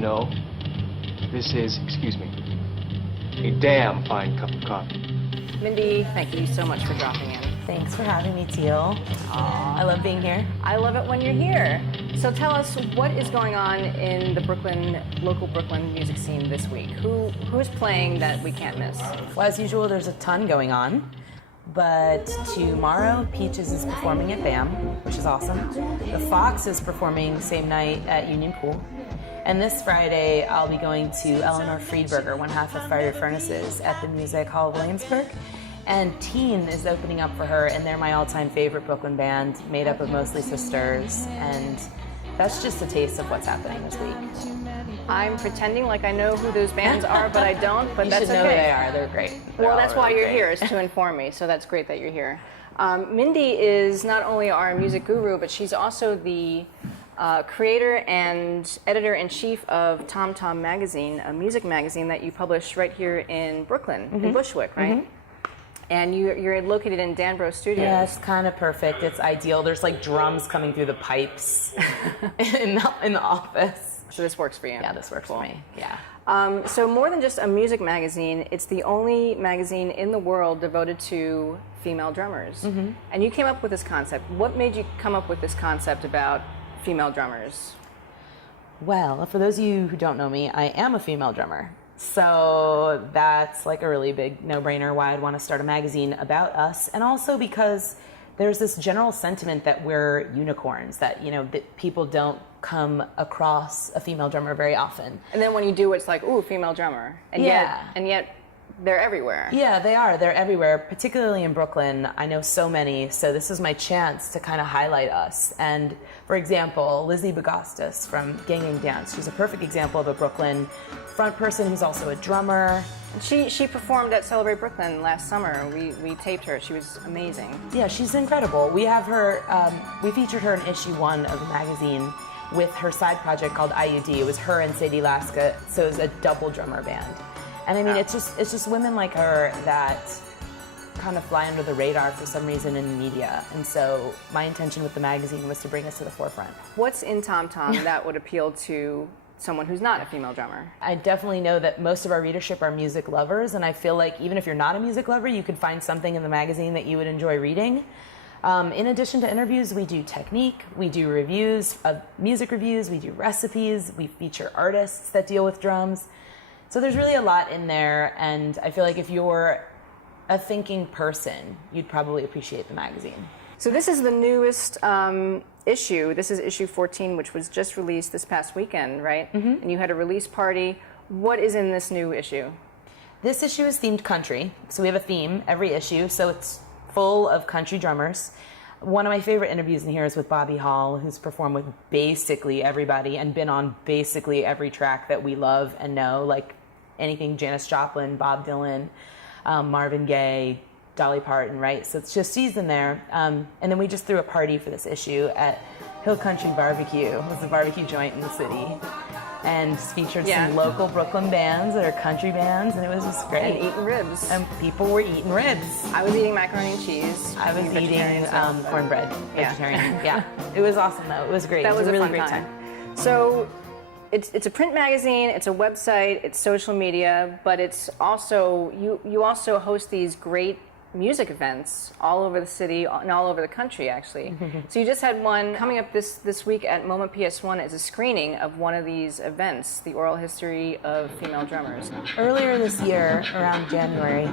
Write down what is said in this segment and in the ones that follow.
know, this is, excuse me, a damn fine cup of coffee. Mindy, thank you so much for dropping in. Thanks for having me, Teal. I love being here. I love it when you're here. So tell us, what is going on in the local Brooklyn music scene this week? Who's playing that we can't miss? Well, as usual, there's a ton going on. But tomorrow, Peaches is performing at BAM, which is awesome. The Fox is performing same night at Union Pool. And this Friday, I'll be going to Eleanor Friedberger, one half of Fiery Furnaces, at the Music Hall of Williamsburg. And Teen is opening up for her, and they're my all-time favorite Brooklyn band, made up of mostly sisters. And that's just a taste of what's happening this week. I'm pretending like I know who those bands are, but I don't, but you that's should know okay. who they are. They're great. Well, that's why you're here, is to inform me, so that's great that you're here. Mindy is not only our music guru, but she's also the creator and editor-in-chief of Tom Tom Magazine, a music magazine that you publish right here in Brooklyn, in Bushwick, right? And you're located in Danbro Studios. Yeah, it's kind of perfect. It's ideal. There's like drums coming through the pipes in the office. So this works for you? Yeah, this works for me. Yeah. So more than just a music magazine, it's the only magazine in the world devoted to female drummers. And you came up with this concept. What made you come up with this concept about female drummers? Well, for those of you who don't know me, I am a female drummer. So that's like a really big no-brainer why I'd want to start a magazine about us. And also because there's this general sentiment that we're unicorns, that, you know, that people don't come across a female drummer very often. And then when you do, it's like, ooh, female drummer. And yet they're everywhere. Yeah, they are. They're everywhere, particularly in Brooklyn. I know so many, so this is my chance to kind of highlight us. And for example, Lizzie Bagostas from Gang Gang Dance, she's a perfect example of a Brooklyn front person who's also a drummer. She performed at Celebrate Brooklyn last summer. We taped her. She was amazing. Yeah, she's incredible. We have her, we featured her in issue 1 of the magazine with her side project called IUD. It was her and Sadie Laska, so it was a double drummer band. And I mean, it's just women like her that kind of fly under the radar for some reason in the media. And so my intention with the magazine was to bring us to the forefront. What's in Tom Tom that would appeal to someone who's not a female drummer? I definitely know that most of our readership are music lovers, and I feel like even if you're not a music lover, you could find something in the magazine that you would enjoy reading. In addition to interviews, we do technique, we do reviews, music reviews, we do recipes, we feature artists that deal with drums. So there's really a lot in there, and I feel like if you're a thinking person, you'd probably appreciate the magazine. So this is the newest issue. This is issue 14, which was just released this past weekend, right? And you had a release party. What is in this new issue? This issue is themed country. So we have a theme every issue, so it's full of country drummers. One of my favorite interviews in here is with Bobby Hall, who's performed with basically everybody and been on basically every track that we love and know, like anything Janis Joplin, Bob Dylan, Marvin Gaye, Dolly Parton, right? So it's just, she's in there. And then we just threw a party for this issue at Hill Country Barbecue. It was a barbecue joint in the city. And featured some local Brooklyn bands that are country bands, and it was just great. And eating ribs. And people were eating ribs. I was eating macaroni and cheese. I was eating cornbread, vegetarian. Yeah. It was awesome though. It was great. That was a really fun great time. So it's a print magazine, it's a website, it's social media, but it's also, you also host these great music events all over the city and all over the country, actually. So you just had one coming up this week at Moment PS1 as a screening of one of these events, the oral history of female drummers. Earlier this year, around January,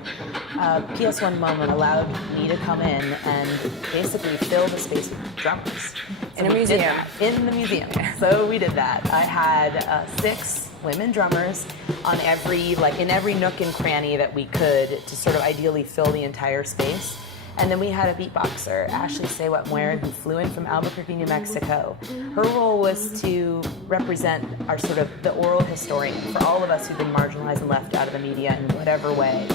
PS1 Moment allowed me to come in and basically fill the space with drummers. So in a museum. In the museum. So we did that. I had 6 women drummers on in every nook and cranny that we could to sort of ideally fill the entire space. And then we had a beatboxer, Ashley Sewat-Moyer, who flew in from Albuquerque, New Mexico. Her role was to represent our sort of the oral historian for all of us who've been marginalized and left out of the media in whatever way.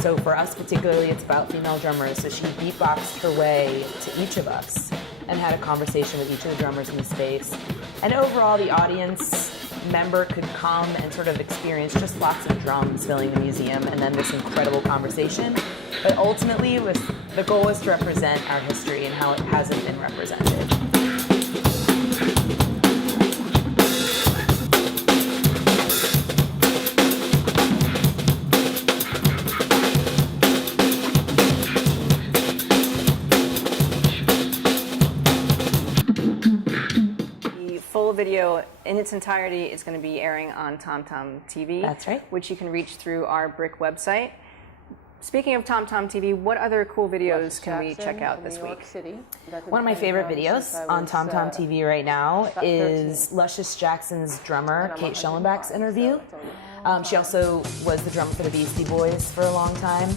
So for us particularly, it's about female drummers. So she beatboxed her way to each of us and had a conversation with each of the drummers in the space. And overall, the audience member could come and sort of experience just lots of drums filling the museum and then this incredible conversation. But ultimately, the goal was to represent our history and how it hasn't been represented. video in its entirety is going to be airing on TomTom TV. That's right. Which you can reach through our BRIC website. Speaking of TomTom TV, what other cool videos can we check out this week? One of my favorite videos on TomTom TV right now is Luscious Jackson's drummer, Kate Schellenbach's interview. She also was the drummer for the Beastie Boys for a long time.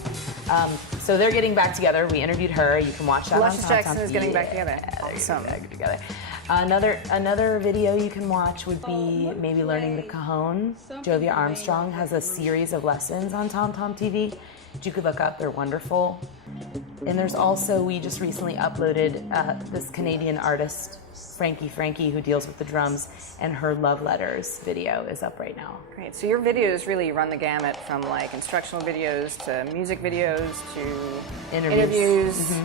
So they're getting back together. We interviewed her. You can watch that Luscious on TomTom Jackson is TV. getting back together. Awesome. Back together. Another video you can watch would be maybe learning the cajon. Jovia Armstrong has a series of lessons on TomTom TV that you could look up. They're wonderful. And there's also, we just recently uploaded this Canadian artist, Frankie, who deals with the drums, and her love letters video is up right now. Great. So your videos really run the gamut from like instructional videos to music videos to interviews.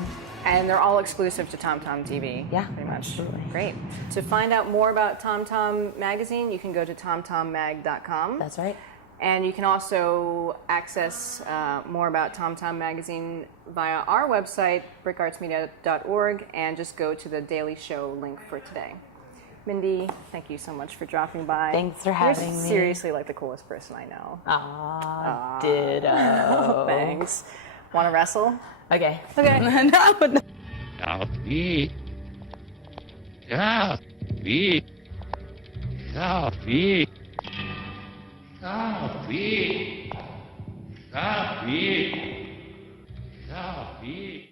And they're all exclusive to TomTom TV. Yeah, pretty much. Absolutely. Great. To find out more about TomTom Magazine, you can go to tomtommag.com. That's right. And you can also access more about TomTom Magazine via our website, bricartsmedia.org, and just go to the Daily Show link for today. Mindy, thank you so much for dropping by. Thanks for having me. You're seriously like the coolest person I know. Ditto. Thanks. Want to wrestle? Okay. Okay. Coffee. Coffee. Coffee. Coffee. Coffee. Coffee.